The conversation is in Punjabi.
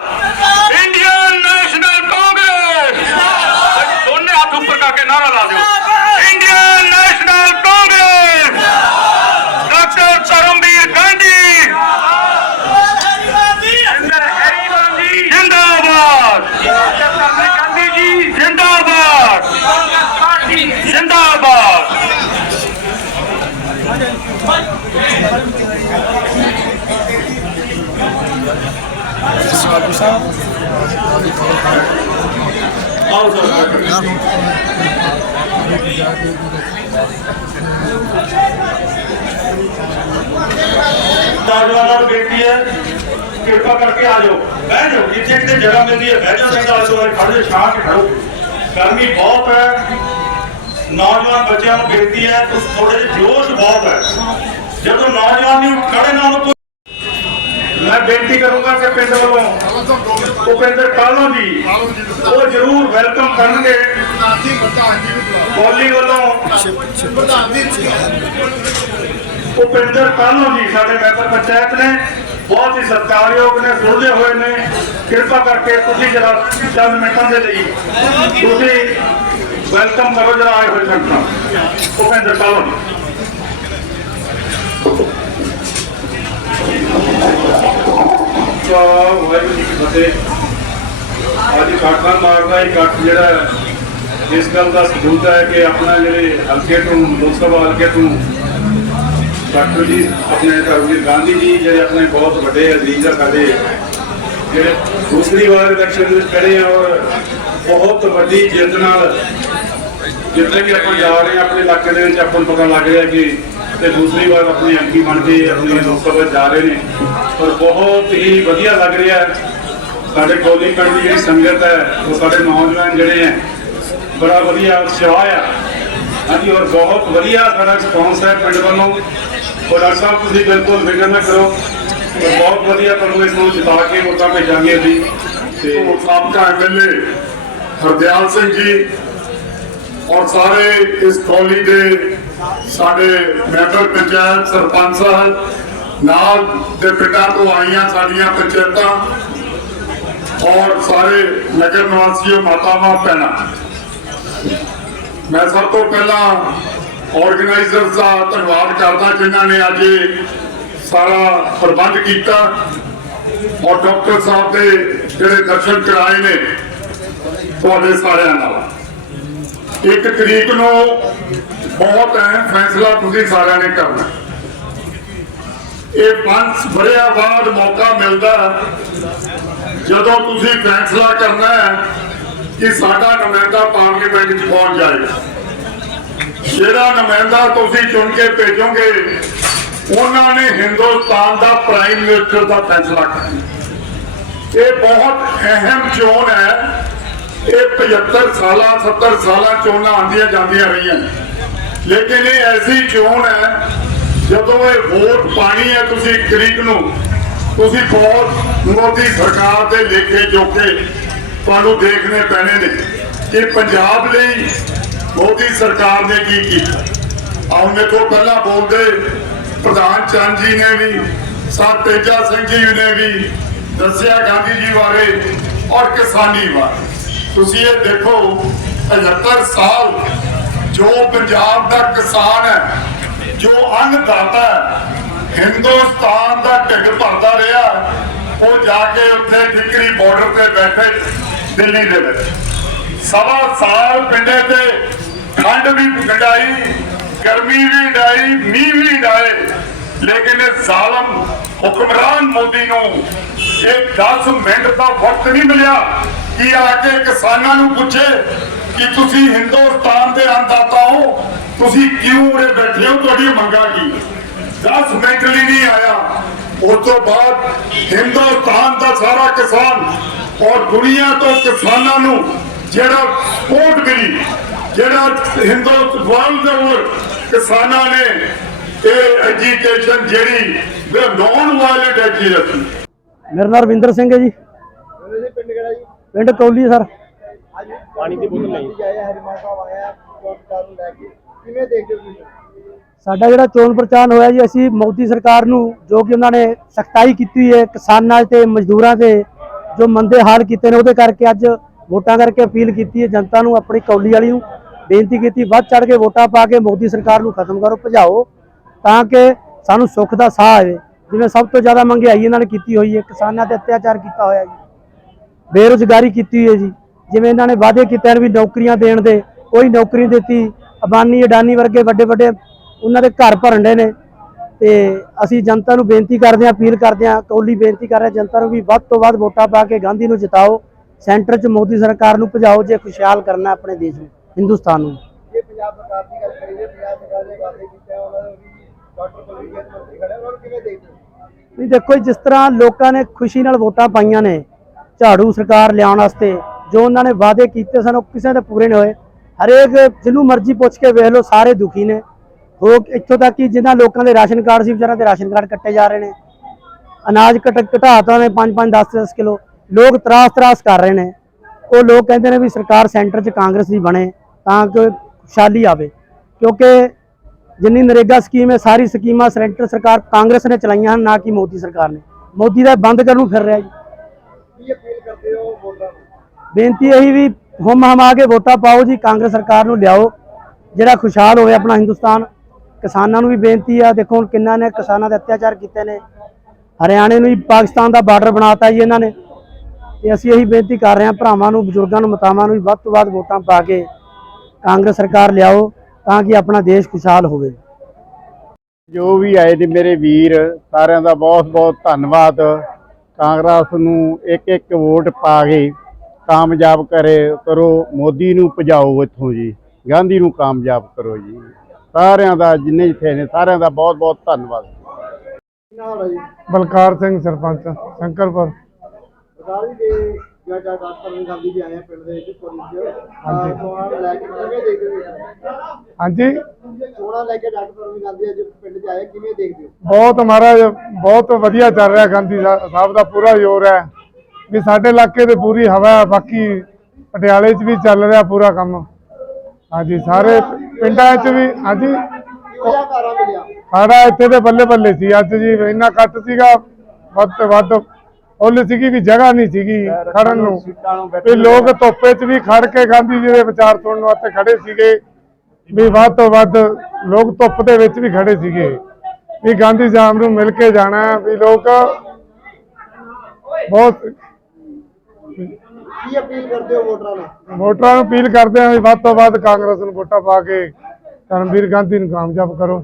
Yeah. ਆਓ ਸਰ ਨੌਜਵਾਨਾਂ ਨੂੰ ਬੇਨਤੀ ਹੈ ਕਿਰਪਾ ਕਰਕੇ ਆ ਜਾਓ ਬਹਿ ਜਾਓ ਜਿੱਥੇ ਕਿਤੇ ਜਗ੍ਹਾ ਮਿਲਦੀ ਹੈ ਬਹਿ ਜਾਓ ਨਹੀਂ ਤਾਂ ਆਜੋ ਖੜ੍ਹ ਜਾਓ ਛਾਂ 'ਚ ਖੜੋ ਗਰਮੀ ਬਹੁਤ ਹੈ ਨੌਜਵਾਨ ਬੱਚਿਆਂ ਨੂੰ ਬੇਨਤੀ ਹੈ, ਤੁਸੀਂ ਥੋੜੇ ਜਿਹਾ ਜੋਸ਼ ਬਹੁਤ ਹੈ। ਜਦੋਂ ਨੌਜਵਾਨ ਨਹੀਂ ਖੜੇ ਨਾ ਮੈਂ ਬੇਨਤੀ ਕਰੂੰਗਾ ਕਿ ਪਿੰਡ ਵੱਲੋਂ ਭੁਪਿੰਦਰ ਕਾਲੋਂ ਜੀ, ਉਹ ਜ਼ਰੂਰ ਵੈਲਕਮ ਕਰਨਗੇ। ਬੋਲੀ ਵੱਲੋਂ ਉਪਿੰਦਰ ਕਾਲੋਂ ਜੀ, ਸਾਡੇ ਮੈਂਬਰ ਪੰਚਾਇਤ ਨੇ, ਬਹੁਤ ਹੀ ਸਤਿਕਾਰਯੋਗ ਨੇ ਸੁਣਦੇ ਹੋਏ ਨੇ। ਕਿਰਪਾ ਕਰਕੇ ਤੁਸੀਂ ਜਰਾ ਚੰਦ ਮਿੰਟਾਂ ਦੇ ਲਈ ਤੁਸੀਂ ਵੈਲਕਮ ਕਰੋ ਜਰਾ ਆਏ ਹੋਏ ਸੰਗਤਾਂ। ਭੁਪਿੰਦਰ ਕਾਲੋ ਜੀ। ਵਾਹਿਗੁਰੂ ਜੀ ਕੀ ਫਤਿਹ ਅੱਜ ਕਾਠਾ ਮਾਰਦਾ ਇਕੱਠ ਜਿਹੜਾ ਇਸ ਗੱਲ ਦਾ ਸਬੂਤ ਹੈ ਕਿ ਆਪਣਾ ਜਿਹੜੇ ਹਲਕੇ ਤੋਂ, ਲੋਕ ਸਭਾ ਹਲਕੇ ਤੋਂ ਡਾਕਟਰ ਜੀ, ਆਪਣੇ ਧਰਮਵੀਰ ਗਾਂਧੀ ਜੀ, ਜਿਹੜੇ ਆਪਣੇ ਬਹੁਤ ਵੱਡੇ ਅਜ਼ੀਜ਼ ਆ ਸਾਡੇ, ਜਿਹੜੇ ਦੂਸਰੀ ਵਾਰ ਇਲੈਕਸ਼ਨ ਵਿੱਚ ਖੜੇ ਆ, ਔਰ ਬਹੁਤ ਵੱਡੀ ਜਿੱਤ ਨਾਲ ਜਿੱਥੇ ਕਿ ਆਪਾਂ ਜਾ ਰਹੇ ਹਾਂ ਆਪਣੇ ਇਲਾਕੇ ਦੇ ਵਿੱਚ ਆਪਾਂ ਨੂੰ ਪਤਾ ਲੱਗ ਰਿਹਾ ਕਿ ਤੇ ਦੂਸਰੀ ਵਾਰ ਆਪਣੀ ਐਮਪੀ ਬਣ ਕੇ ਆਪਣੀ ਲੋਕ ਸਭਾ ਜਾ ਰਹੇ ਨੇ। ਪਰ ਬਹੁਤ ਹੀ ਵਧੀਆ ਲੱਗ ਰਿਹਾ ਹੈ। ਸਾਡੇ ਕੋਲੀ ਪਿੰਡ ਦੀ ਜਿਹੜੀ ਸੰਗਤ ਹੈ, ਉਹ ਸਾਡੇ ਨੌਜਵਾਨ ਜਿਹੜੇ ਹੈ, ਬੜਾ ਵਧੀਆ ਉਤਸ਼ਾਹ ਆ। ਹਾਂਜੀ, ਔਰ ਬਹੁਤ ਵਧੀਆ ਸਾਡਾ ਰਿਸਪੌਂਸ ਹੈ ਪਿੰਡ ਵੱਲੋਂ। ਔਰ ਡਾਕਟਰ ਸਾਹਿਬ, ਤੁਸੀਂ ਬਿਲਕੁਲ ਫਿਕਰ ਨਾ ਕਰੋ। ਔਰ ਬਹੁਤ ਵਧੀਆ ਤੁਹਾਨੂੰ ਇਸ ਨੂੰ ਜਿਤਾ ਕੇ ਵੋਟਾਂ ਭੇਜਾਂਗੇ ਅਸੀਂ। ਤੇ ਤੋਂ ਸਾਬਕਾ ਐਮਐਲਏ ਹਰਦਿਆਲ ਸਿੰਘ ਜੀ ਔਰ ਸਾਰੇ ਇਸ ਕੌਲੀ ਦੇ ਸਾਡੇ ਮੈਂਬਰ ਪੰਚਾਇਤ ਸਰਪੰਚ ਸਾਹਿਬ, ਨਾਲ ਦੇ ਪਿੰਡਾਂ ਤੋਂ ਆਈਆਂ ਸਾਡੀਆਂ ਪੰਚਾਇਤਾਂ ਔਰ ਸਾਰੇ ਨਗਰ ਨਿਵਾਸੀਓ, ਮਾਤਾਵਾਂ, ਭੈਣਾਂ। ਮੈਂ ਸਭ ਤੋਂ ਪਹਿਲਾਂ ਆਰਗੇਨਾਈਜ਼ਰਸ ਦਾ ਧੰਨਵਾਦ ਕਰਦਾ ਜਿਨ੍ਹਾਂ ਨੇ ਅੱਜ ਸਾਰਾ ਪ੍ਰਬੰਧ ਕੀਤਾ ਔਰ ਡਾਕਟਰ ਸਾਹਿਬ ਦੇ ਜਿਹੜੇ ਦਰਸ਼ਨ ਕਰਾਏ ਨੇ ਤੁਹਾਡੇ ਸਾਰਿਆਂ ਨਾਲ। ਇੱਕ ਤਰੀਕ ਨੂੰ ਬਹੁਤ ਅਹਿਮ ਫੈਸਲਾ ਤੁਸੀਂ ਸਾਰਿਆਂ ਨੇ ਕਰਨਾ। ਇਹ ਪੰਜ ਬੜਿਆ ਬਾਅਦ ਮੌਕਾ ਮਿਲਦਾ ਜਦੋਂ ਤੁਸੀਂ ਫੈਸਲਾ ਕਰਨਾ ਹੈ ਕਿ ਸਾਡਾ ਨੁਮਾਇੰਦਾ ਪਾਰਲੀਮੈਂਟ ਵਿੱਚ ਪਹੁੰਚ ਜਾਏਗਾ। ਜਿਹੜਾ ਨੁਮਾਇੰਦਾ ਤੁਸੀਂ ਚੁਣ ਕੇ ਭੇਜੋਗੇ, ਉਹਨਾਂ ਨੇ ਹਿੰਦੁਸਤਾਨ ਦਾ ਪ੍ਰਾਈਮ ਮਿਨਿਸਟਰ ਦਾ ਫੈਸਲਾ ਕਰਨਾ। ਇਹ ਬਹੁਤ ਅਹਿਮ ਚੋਣ ਹੈ। ਇਹ 75 ਸਾਲਾਂ 70 ਸਾਲਾਂ ਚੋਣਾਂ ਆਉਂਦੀਆਂ ਜਾਂਦੀਆਂ ਰਹੀਆਂ। ਲੇਕਿਨ ਇਹ ਐਸੀ ਚੋਣ ਹੈ, ਜਦੋਂ ਇਹ ਵੋਟ ਪਾਣੀ ਹੈ ਤੁਸੀਂ ਇੱਕ ਤਰੀਕ ਨੂੰ। ਤੁਸੀਂ ਬਹੁਤ ਮੋਦੀ ਸਰਕਾਰ ਦੇ ਲੇਖੇ ਜੋਕੇ ਤੁਹਾਨੂੰ ਦੇਖਣੇ ਪੈਣੇ ਨੇ ਕਿ ਪੰਜਾਬ ਲਈ ਮੋਦੀ ਸਰਕਾਰ ਨੇ ਕੀ ਕੀਤਾ। ਆਉਂ ਮੇਰੇ ਤੋਂ ਪਹਿਲਾਂ ਬੋਲਦੇ ਪ੍ਰਧਾਨ ਚੰਦ ਜੀ ਨੇ ਵੀ ਸਾਥ ਤੇਜਾ ਸਿੰਘ ਜੀ ਨੇ ਵੀ ਦੱਸਿਆ ਗਾਂਧੀ ਜੀ ਬਾਰੇ ਔਰ ਕਿਸਾਨੀ ਬਾਰੇ। ਤੁਸੀਂ ਇਹ ਦੇਖੋ 75 ਸਾਲ ਜੋ ਪੰਜਾਬ ਦਾ ਕਿਸਾਨ ਹੈ, ਜੋ ਅੰਨਦਾਤਾ ਹੈ, ਹਿੰਦੁਸਤਾਨ ਦਾ ਢਿੱਡ ਭਰਦਾ ਰਿਹਾ ਉਹ ਜਾ ਕੇ ਉੱਥੇ ਟਿਕਰੀ ਬਾਰਡਰ ਤੇ ਬੈਠੇ ਦਿੱਲੀ ਦੇ ਵਿੱਚ। ਸਵਾ ਸਾਲ ਪਿੰਡੇ ਤੇ ਠੰਡ ਵੀ ਗੰਡਾਈ ਗਰਮੀ ਵੀ ਡਾਈ ਮੀਂਹ ਵੀ ਡਾਏ ਲੇਕਿਨ ਇਹ ਜ਼ਾਲਮ ਹੁਕਮਰਾਨ ਮੋਦੀ ਨੂੰ ਇਹ 10 ਮਿੰਟ ਦਾ ਵਕਤ ਨਹੀਂ ਮਿਲਿਆ। ਕਿ ਆ ਕੇ ਕਿਸਾਨਾਂ ਨੂੰ ਪੁੱਛੇ ਕਿ ਤੁਸੀਂ ਹਿੰਦੁਸਤਾਨ ਦੇ ਅੰਦਾਤਾ ਹੋ? ਤੁਸੀਂ ਕਿਉਂ ਉਰੇ ਬੈਠੇ ਹੋ? ਤੁਹਾਡੀ ਮੰਗਾਂ ਕੀ? 10 ਮਿੰਟ ਲਈ ਨਹੀਂ ਆਇਆ। ਉਸ ਤੋਂ ਬਾਅਦ ਹਿੰਦੁਸਤਾਨ ਦਾ ਸਾਰਾ ਕਿਸਾਨ ਔਰ ਦੁਨੀਆ ਤੋਂ ਕਿਸਾਨਾਂ ਨੂੰ ਜਿਹੜਾ ਸਪੋਰਟ ਮਿਲੀ, ਜਿਹੜਾ ਹਿੰਦੁਸਤਾਨ ਦੇ ਉੱਪਰ ਕਿਸਾਨਾਂ ਨੇ ਇਹ ਐਜੀਟੇਸ਼ਨ ਜਿਹੜੀ ਨੌਨ ਵਾਇਲੈਂਟ ਐਜੀ ਮੇਰਾ ਨਾਮ ਰਵਿੰਦਰ ਸਿੰਘ ਹੈ ਜੀ। ਪਿੰਡ ਕੌਲੀ ਸਰ। ਪਾਣੀ ਦੀ ਬੋਤਲ ਲਈ। ਆਇਆ ਹਰਿਮਾਨ ਸਾਹਿਬ ਆਇਆ ਚੌਕਦਾਰ ਨੂੰ ਲੈ ਕੇ ਕਿਵੇਂ ਦੇਖਦੇ ਹੋ ਤੁਸੀਂ ਸਾਡਾ ਜਿਹੜਾ ਚੋਣ ਪ੍ਰਚਾਰ ਹੋਇਆ ਜੀ ਅਸੀਂ ਮੋਦੀ ਸਰਕਾਰ ਨੂੰ ਜੋ ਕਿ ਉਹਨਾਂ ਨੇ ਸਖਤਾਈ ਕੀਤੀ ਹੈ ਕਿਸਾਨਾਂ ਤੇ ਮਜ਼ਦੂਰਾਂ ਤੇ ਜੋ ਮੰਦੇ ਹਾਲ ਕੀਤੇ ਨੇ ਉਹਦੇ ਕਰਕੇ ਅੱਜ ਵੋਟਾਂ ਕਰਕੇ ਅਪੀਲ ਕੀਤੀ ਹੈ ਜਨਤਾ ਨੂੰ ਆਪਣੀ ਕੌਲੀ ਵਾਲੀ ਨੂੰ ਬੇਨਤੀ ਕੀਤੀ ਵੱਧ ਚੜ ਕੇ ਵੋਟਾਂ ਪਾ ਕੇ ਮੋਦੀ ਸਰਕਾਰ ਨੂੰ ਖਤਮ ਕਰੋ ਭਜਾਓ ਤਾਂ ਕਿ ਸਾਨੂੰ ਸੁੱਖ ਦਾ ਸਾਹ ਆਵੇ। ਜਿਵੇਂ ਸਭ ਤੋਂ ਜ਼ਿਆਦਾ ਮਹਿੰਗਾਈ ਇਹਨਾਂ ਨੇ ਕੀਤੀ ਹੋਈ ਹੈ ਕਿਸਾਨਾਂ ਤੇ ਅਤਿਆਚਾਰ ਕੀਤਾ ਹੋਇਆ ਜੀ। ਬੇਰੁਜ਼ਗਾਰੀ ਕੀਤੀ ਹੋਈ ਹੈ ਜੀ। ਜਿਵੇਂ ਇਹਨਾਂ ਨੇ ਵਾਅਦੇ ਕੀਤੇ ਨੇ ਵੀ ਨੌਕਰੀਆਂ ਦੇਣ ਦੇ ਕੋਈ ਨੌਕਰੀ ਨਹੀਂ ਦਿੱਤੀ ਅਬਾਨੀ ਅਡਾਨੀ ਵਰਗੇ ਵੱਡੇ ਵੱਡੇ ਉਹਨਾਂ ਦੇ ਘਰ ਭਰਨ ਦੇ ਨੇ। ਤੇ ਅਸੀਂ ਜਨਤਾ ਨੂੰ ਬੇਨਤੀ ਕਰਦੇ ਹਾਂ ਅਪੀਲ ਕਰਦੇ ਹਾਂ ਕੌਲੀ ਬੇਨਤੀ ਕਰ ਰਹੇ ਹਾਂ ਜਨਤਾ ਨੂੰ ਵੀ ਵੱਧ ਤੋਂ ਵੱਧ ਵੋਟਾਂ ਪਾ ਕੇ ਗਾਂਧੀ ਨੂੰ ਜਿਤਾਓ ਸੈਂਟਰ 'ਚ ਮੋਦੀ ਸਰਕਾਰ ਨੂੰ ਭਜਾਓ ਜੇ ਖੁਸ਼ਹਾਲ ਕਰਨਾ ਆਪਣੇ ਦੇਸ਼ ਨੂੰ ਹਿੰਦੁਸਤਾਨ ਨੂੰ। ਜੇ ਪੰਜਾਬ ਸਰਕਾਰ ਦੀ ਗੱਲ ਕਰੀਏ ਪੰਜਾਬ ਸਰਕਾਰ ਦੇ ਵਾਅਦੇ ਕੀਤੇ ਉਹਨਾਂ ਦੇ ਵੀ ਡਾਕਟਰ ਬਲਵੀਰ ਮੰਤਰੀ ਖੜੇ ਉਹਨਾਂ ਨੂੰ ਕਿਵੇਂ ਦੇਖਦੇ ਹੋ? ਵੀ ਦੇਖੋ ਜਿਸ ਤਰ੍ਹਾਂ ਲੋਕਾਂ ਨੇ ਖੁਸ਼ੀ ਨਾਲ ਵੋਟਾਂ ਪਾਈਆਂ ਨੇ ਝਾੜੂ ਸਰਕਾਰ ਲਿਆਉਣ ਵਾਸਤੇ ਜੋ ਉਹਨਾਂ ਨੇ ਵਾਅਦੇ ਕੀਤੇ ਸਨ, ਉਹ ਕਿਸੇ ਦੇ ਪੂਰੇ ਨਹੀਂ ਹੋਏ। ਹਰੇਕ ਜਿਹਨੂੰ ਮਰਜ਼ੀ ਪੁੱਛ ਕੇ ਵੇਖ ਲਓ, ਸਾਰੇ ਦੁਖੀ ਨੇ। ਲੋਕ ਇੱਥੋਂ ਤੱਕ ਕਿ ਜਿਨ੍ਹਾਂ ਲੋਕਾਂ ਦੇ ਰਾਸ਼ਨ ਕਾਰਡ ਸੀ ਵਿਚਾਰਾਂ ਦੇ ਰਾਸ਼ਨ ਕਾਰਡ ਕੱਟੇ ਜਾ ਰਹੇ ਨੇ। ਅਨਾਜ ਘਟ ਘਟਾਤਾ ਨੇ 5-5 10-10 ਕਿਲੋ। ਲੋਕ ਤਰਾਸ ਤਰਾਸ ਕਰ ਰਹੇ ਨੇ। ਉਹ ਲੋਕ ਕਹਿੰਦੇ ਨੇ ਵੀ ਸਰਕਾਰ ਸੈਂਟਰ 'ਚ ਕਾਂਗਰਸ ਦੀ ਬਣੇ ਤਾਂ ਕਿ ਖੁਸ਼ਹਾਲੀ ਆਵੇ। ਕਿਉਂਕਿ ਜਿੰਨੀ ਨਰੇਗਾ ਸਕੀਮ ਹੈ, ਸਾਰੀ ਸਕੀਮਾਂ ਸੈਂਟਰ ਸਰਕਾਰ ਕਾਂਗਰਸ ਨੇ ਚਲਾਈਆਂ ਹਨ, ਨਾ ਕਿ ਮੋਦੀ ਸਰਕਾਰ ਨੇ। ਮੋਦੀ ਦਾ ਬੰਦ ਕਰਨ ਨੂੰ ਫਿਰ ਰਿਹਾ ਜੀ। ਕੀ ਅਪੀਲ ਕਰਦੇ ਹੋ ਵੋਟਰਾਂ ਨੂੰ? ਬੇਨਤੀ ਇਹੀ ਵੀ ਹੁਮ ਹਮਾ ਕੇ ਵੋਟਾਂ ਪਾਓ ਜੀ ਕਾਂਗਰਸ ਸਰਕਾਰ ਨੂੰ ਲਿਆਓ। ਜਿਹੜਾ ਖੁਸ਼ਹਾਲ ਹੋਵੇ ਆਪਣਾ ਹਿੰਦੁਸਤਾਨ ਕਿਸਾਨਾਂ ਨੂੰ ਵੀ ਬੇਨਤੀ ਆ ਦੇਖੋ ਹੁਣ ਕਿੰਨਾ ਨੇ ਕਿਸਾਨਾਂ ਦੇ ਅਤਿਆਚਾਰ ਕੀਤੇ ਨੇ। ਹਰਿਆਣੇ ਨੂੰ ਹੀ ਪਾਕਿਸਤਾਨ ਦਾ ਬਾਰਡਰ ਬਣਾਤਾ ਜੀ ਇਹਨਾਂ ਨੇ। ਤੇ ਅਸੀਂ ਇਹੀ ਬੇਨਤੀ ਕਰ ਰਹੇ ਹਾਂ ਭਰਾਵਾਂ ਨੂੰ ਬਜ਼ੁਰਗਾਂ ਨੂੰ ਮਾਤਾਵਾਂ ਨੂੰ ਵੀ ਵੱਧ ਤੋਂ ਵੱਧ ਵੋਟਾਂ ਪਾ ਕੇ ਕਾਂਗਰਸ ਸਰਕਾਰ ਲਿਆਓ ਤਾਂ ਕਿ ਆਪਣਾ ਦੇਸ਼ ਖੁਸ਼ਹਾਲ ਹੋਵੇ। ਜੋ ਵੀ ਆਏ ਨੇ ਮੇਰੇ ਵੀਰ ਸਾਰਿਆਂ ਦਾ ਬਹੁਤ ਬਹੁਤ ਧੰਨਵਾਦ। ਕਾਂਗਰਸ ਨੂੰ ਇੱਕ ਇੱਕ ਵੋਟ ਪਾ ਕੇ ਕਾਮਯਾਬ ਕਰੇ ਕਰੋ ਮੋਦੀ ਨੂੰ ਭਜਾਓ ਇੱਥੋਂ ਜੀ। ਗਾਂਧੀ ਨੂੰ ਕਾਮਯਾਬ ਕਰੋ ਜੀ। ਸਾਰਿਆਂ ਦਾ ਜਿੰਨੇ ਜਿੱਥੇ ਨੇ ਸਾਰਿਆਂ ਦਾ ਬਹੁਤ ਬਹੁਤ ਧੰਨਵਾਦ। ਬਲਕਾਰ ਸਿੰਘ ਸਰਪੰਚ ਸ਼ੰਕਰਪੁਰ। ਜਾਂ ਜਾਂ ਡਾਕਟਰ ਪਿੰਡ ਦੇ ਵਿੱਚ ਹਾਂਜੀ। ਚੋਣਾਂ ਨੂੰ ਲੈ ਕੇ ਕਿਵੇਂ ਦੇਖਦੇ ਹੋ ਹਾਂਜੀ। ਚੋਣਾਂ ਲੈ ਕੇ ਡਾਕਟਰ ਗਾਂਧੀ ਅੱਜ ਪਿੰਡ 'ਚ ਆਏ ਕਿਵੇਂ ਦੇਖਦੇ ਹੋ? ਬਹੁਤ ਮਹਾਰਾਜ ਬਹੁਤ ਵਧੀਆ ਚੱਲ ਰਿਹਾ ਗਾਂਧੀ ਸਾ- ਸਾਹਿਬ ਦਾ ਪੂਰਾ ਜ਼ੋਰ ਹੈ। ਵੀ ਸਾਡੇ ਇਲਾਕੇ ਤੇ ਪੂਰੀ ਹਵਾ ਹੈ ਬਾਕੀ ਪਟਿਆਲੇ 'ਚ ਵੀ ਚੱਲ ਰਿਹਾ ਪੂਰਾ ਕੰਮ। ਹਾਂਜੀ ਸਾਰੇ ਪਿੰਡਾਂ 'ਚ ਵੀ ਹਾਂਜੀ। ਕਿਹੋ ਜਿਹਾ ਕਾਰਾ ਮਿਲਿਆ? ਸਾਡਾ ਇੱਥੇ ਤੇ ਬੱਲੇ ਬੱਲੇ ਸੀ। ਅੱਜ ਜੀ ਇੰਨਾ ਕੱਟ ਸੀਗਾ ਵੱਧ ਤੋਂ ਵੱਧ ਉਹਲੇ ਸੀਗੀ ਵੀ ਜਗ੍ਹਾ ਨਹੀਂ ਸੀਗੀ ਖੜਨ ਨੂੰ ਵੀ ਲੋਕ ਧੁੱਪੇ 'ਚ ਵੀ ਖੜ ਕੇ ਗਾਂਧੀ ਜੀ ਦੇ ਵਿਚਾਰ ਸੁਣਨ ਵਾਸਤੇ ਖੜੇ ਸੀਗੇ। ਵੀ ਵੱਧ ਤੋਂ ਵੱਧ ਲੋਕ ਧੁੱਪ ਦੇ ਵਿੱਚ ਵੀ ਖੜੇ ਸੀਗੇ। ਵੀ ਗਾਂਧੀ ਸਾਹਿਬ ਨੂੰ ਮਿਲ ਕੇ ਜਾਣਾ ਵੀ ਲੋਕ ਬਹੁਤ ਕੀ ਅਪੀਲ ਕਰਦੇ ਹੋ ਵੋਟਰਾਂ ਨੂੰ? ਵੋਟਰਾਂ ਨੂੰ ਅਪੀਲ ਕਰਦੇ ਹਾਂ ਵੀ ਵੱਧ ਤੋਂ ਵੱਧ ਕਾਂਗਰਸ ਨੂੰ ਵੋਟਾਂ ਪਾ ਕੇ ਕਰਮਵੀਰ ਗਾਂਧੀ ਨੂੰ ਕਾਮਯਾਬ ਕਰੋ।